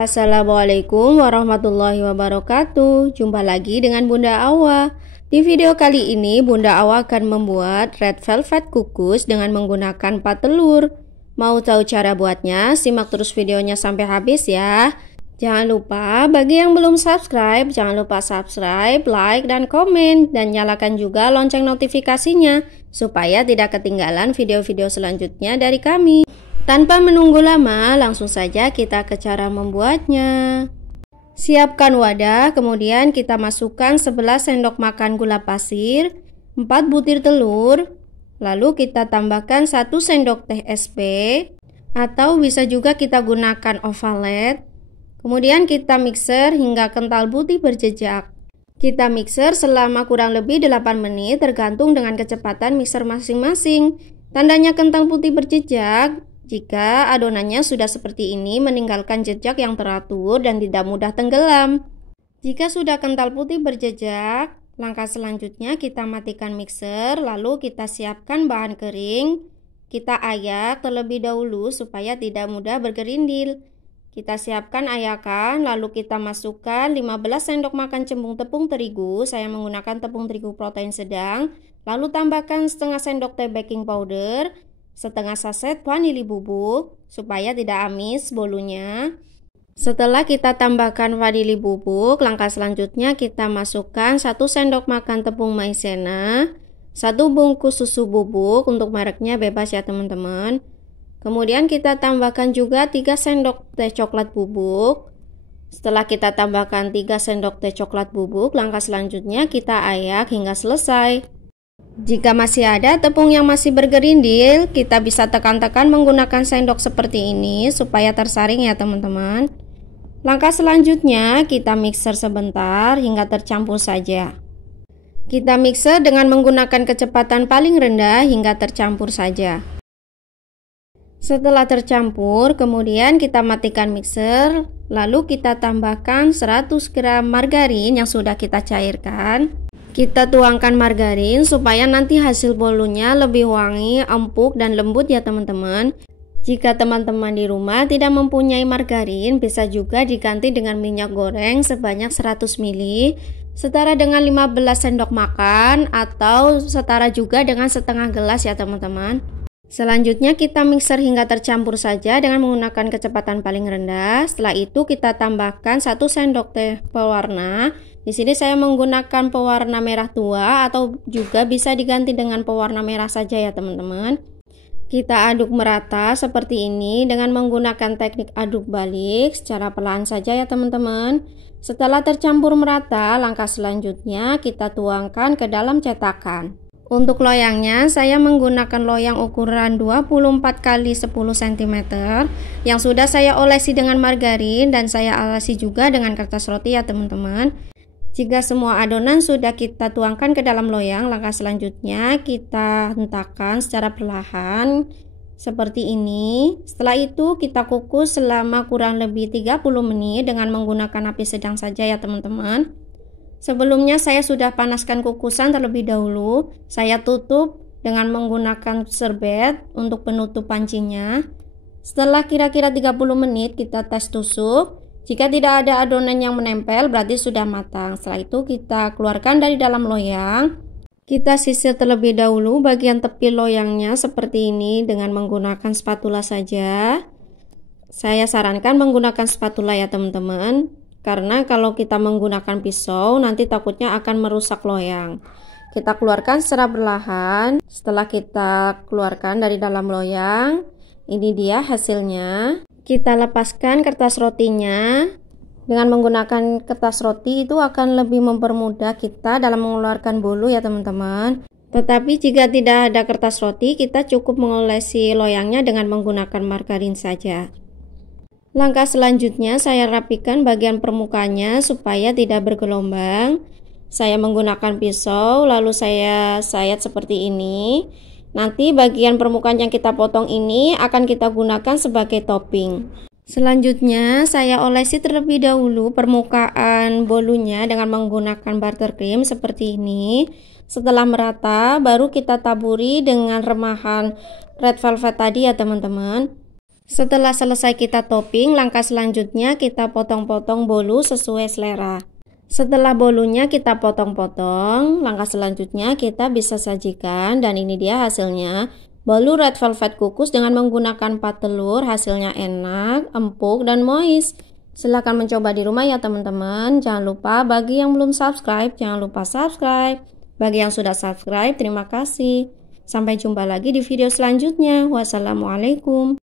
Assalamualaikum warahmatullahi wabarakatuh. Jumpa lagi dengan Bunda Awa. Di video kali ini Bunda Awa akan membuat red velvet kukus dengan menggunakan 4 telur. Mau tahu cara buatnya? Simak terus videonya sampai habis ya. Jangan lupa bagi yang belum subscribe, jangan lupa subscribe, like, dan komen. Dan nyalakan juga lonceng notifikasinya supaya tidak ketinggalan video-video selanjutnya dari kami. Tanpa menunggu lama, langsung saja kita ke cara membuatnya. Siapkan wadah, kemudian kita masukkan 11 sendok makan gula pasir, 4 butir telur, lalu kita tambahkan 1 sendok teh SP, atau bisa juga kita gunakan ovalet. Kemudian kita mixer hingga kental putih berjejak. Kita mixer selama kurang lebih 8 menit tergantung dengan kecepatan mixer masing-masing. Tandanya kental putih berjejak jika adonannya sudah seperti ini, meninggalkan jejak yang teratur dan tidak mudah tenggelam. Jika sudah kental putih berjejak, langkah selanjutnya kita matikan mixer, lalu kita siapkan bahan kering. Kita ayak terlebih dahulu supaya tidak mudah bergerindil. Kita siapkan ayakan, lalu kita masukkan 15 sendok makan cembung tepung terigu. Saya menggunakan tepung terigu protein sedang. Lalu tambahkan setengah sendok teh baking powder, setengah saset vanili bubuk supaya tidak amis bolunya. Setelah kita tambahkan vanili bubuk, langkah selanjutnya kita masukkan 1 sendok makan tepung maizena, 1 bungkus susu bubuk, untuk mereknya bebas ya teman-teman. Kemudian kita tambahkan juga 3 sendok teh coklat bubuk. Setelah kita tambahkan 3 sendok teh coklat bubuk, langkah selanjutnya kita ayak hingga selesai. Jika masih ada tepung yang masih bergerindil, kita bisa tekan-tekan menggunakan sendok seperti ini supaya tersaring ya teman-teman. Langkah selanjutnya kita mixer sebentar hingga tercampur saja. Kita mixer dengan menggunakan kecepatan paling rendah hingga tercampur saja. Setelah tercampur, kemudian kita matikan mixer, lalu kita tambahkan 100 gram margarin yang sudah kita cairkan. Kita tuangkan margarin supaya nanti hasil bolunya lebih wangi, empuk, dan lembut ya teman-teman. Jika teman-teman di rumah tidak mempunyai margarin, bisa juga diganti dengan minyak goreng sebanyak 100 ml, setara dengan 15 sendok makan, atau setara juga dengan setengah gelas ya teman-teman. Selanjutnya kita mixer hingga tercampur saja dengan menggunakan kecepatan paling rendah. Setelah itu kita tambahkan 1 sendok teh pewarna. Di sini saya menggunakan pewarna merah tua atau juga bisa diganti dengan pewarna merah saja ya teman-teman. Kita aduk merata seperti ini dengan menggunakan teknik aduk balik secara pelan saja ya teman-teman. Setelah tercampur merata, langkah selanjutnya kita tuangkan ke dalam cetakan. Untuk loyangnya saya menggunakan loyang ukuran 24 x 10 cm yang sudah saya olesi dengan margarin dan saya olesi juga dengan kertas roti ya teman-teman. Jika semua adonan sudah kita tuangkan ke dalam loyang, langkah selanjutnya kita hentakkan secara perlahan seperti ini. Setelah itu kita kukus selama kurang lebih 30 menit dengan menggunakan api sedang saja ya teman-teman. Sebelumnya saya sudah panaskan kukusan terlebih dahulu. Saya tutup dengan menggunakan serbet untuk penutup pancinya. Setelah kira-kira 30 menit kita tes tusuk. Jika tidak ada adonan yang menempel berarti sudah matang. Setelah itu kita keluarkan dari dalam loyang. Kita sisir terlebih dahulu bagian tepi loyangnya seperti ini dengan menggunakan spatula saja. Saya sarankan menggunakan spatula ya teman-teman, karena kalau kita menggunakan pisau nanti takutnya akan merusak loyang. Kita keluarkan secara perlahan. Setelah kita keluarkan dari dalam loyang, ini dia hasilnya. Kita lepaskan kertas rotinya. Dengan menggunakan kertas roti itu akan lebih mempermudah kita dalam mengeluarkan bolu ya teman-teman. Tetapi jika tidak ada kertas roti, kita cukup mengolesi loyangnya dengan menggunakan margarin saja. Langkah selanjutnya saya rapikan bagian permukaannya supaya tidak bergelombang. Saya menggunakan pisau, lalu saya sayat seperti ini. Nanti bagian permukaan yang kita potong ini akan kita gunakan sebagai topping. Selanjutnya saya olesi terlebih dahulu permukaan bolunya dengan menggunakan buttercream seperti ini. Setelah merata, baru kita taburi dengan remahan red velvet tadi ya teman-teman. Setelah selesai kita topping, langkah selanjutnya kita potong-potong bolu sesuai selera. Setelah bolunya kita potong-potong, langkah selanjutnya kita bisa sajikan dan ini dia hasilnya. Bolu red velvet kukus dengan menggunakan 4 telur, hasilnya enak, empuk, dan moist. Silahkan mencoba di rumah ya teman-teman. Jangan lupa bagi yang belum subscribe, jangan lupa subscribe. Bagi yang sudah subscribe, terima kasih. Sampai jumpa lagi di video selanjutnya. Wassalamualaikum.